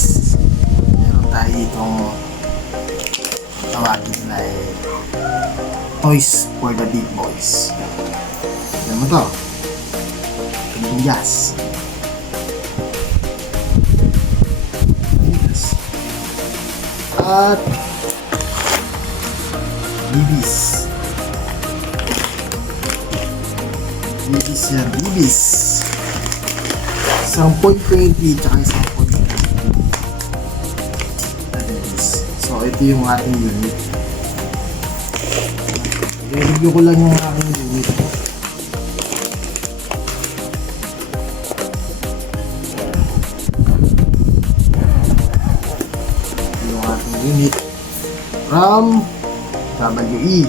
guys, meron tayo itong tawagin na toys for the big boys. Tignan mo to, Yes. At Bibis. Bibis yan, Bibis. 10.20 tsaka 10.20. So ito yung ating unit. I-review ko lang yung aking unit. Yung ating unit from WE.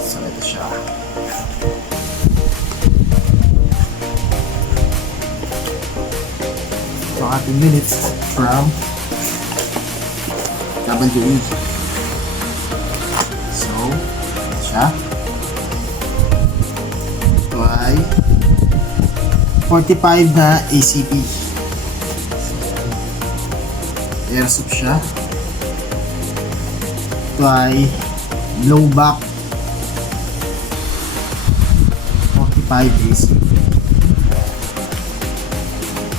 So ito siya. Ito ang ating units from WE. So ito siya. Ito ay 45 na ACP. Airsoft siya. Ito ay blowback 45 AC.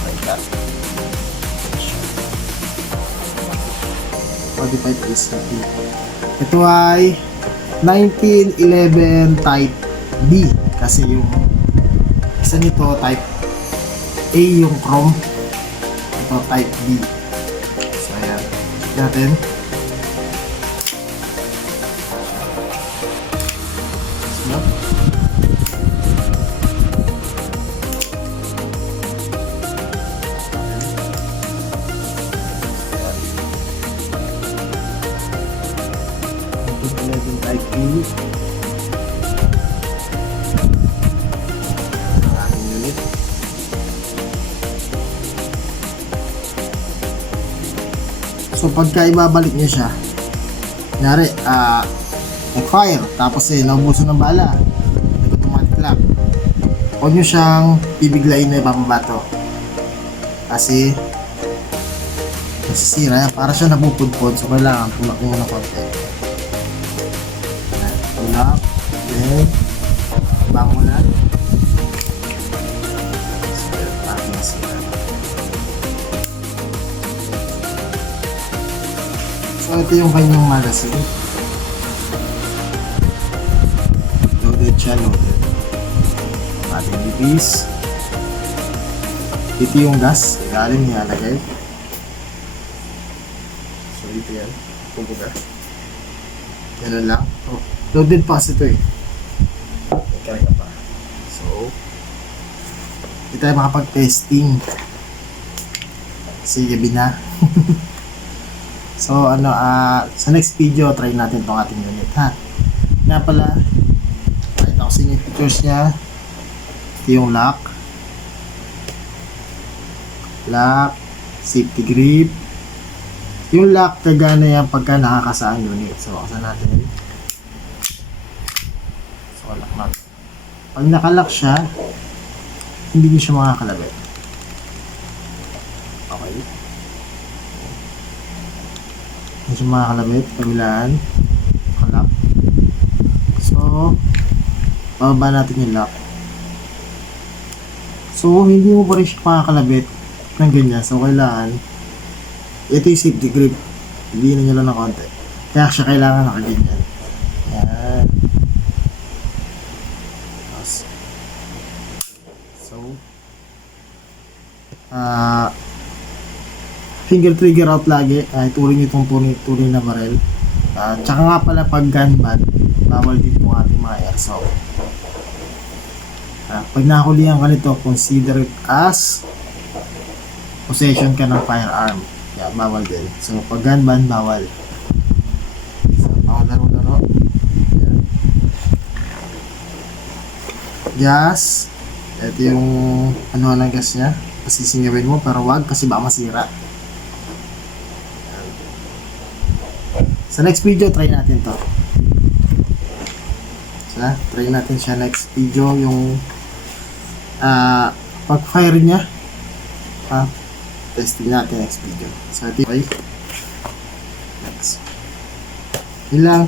Like that. 45 ACP. Ito ay 1911 Type B kasi yung isa nito Type A yung chrome. Ito Type B. Natin snap. Type B. Unit. So pagka ibabalik niya siya, kunyari, fire, tapos naubusan ng bala, nag-automatic lock, huwag nyo siyang bibiglayin na ipapabato kasi nasisira, para siya napupudpod. So kailangan tulak mo na konti, tulak, then bango na. So ito yung kanyang magazine. Loaded siya, loaded. Ating bipis. Ito yung gas, ilalim nilalagay. So ito yan, kumbaga. Yan lang. Oh, loaded pass ito eh. Karga pa. So hindi tayo makapag-testing kasi gabi na. So sa next video try natin tong ating unit, ha. Nga pala, pakita ko sa inyo yung pictures nya. Ito yung lock, safety grip. Yung lock kagana yan pagka nakakasa ang unit. So kasan natin. So lock natin. Pag nakalock siya, hindi niyo siya makakalabit. Okay, hindi siya makakalabit, kabilaan, kalap. So bababa natin yung lock. So hindi mo pa rin siya makakalabit ng ganyan. So kailangan, ito yung safety grip, hindi na nyo lang ng konti, kaya siya kailangan nakaganyan. Yan. So finger trigger out lagi. Turing itong turing na barrel. Tsaka nga pala pag gun ban, bawal din itong ating mga airsoft. Pag nakulihan ka nito, consider it as possession ka ng firearm. Kaya bawal din. So pag gun ban, bawal. So bawal laro-laro. Gas. Ito yung ano ng gas nya. Pasisingawin mo pero wag kasi baka masira. Sa next video, try natin to. So, try natin siya next video, yung pag fire niya, testing natin next video. So, okay. Next. Yun lang.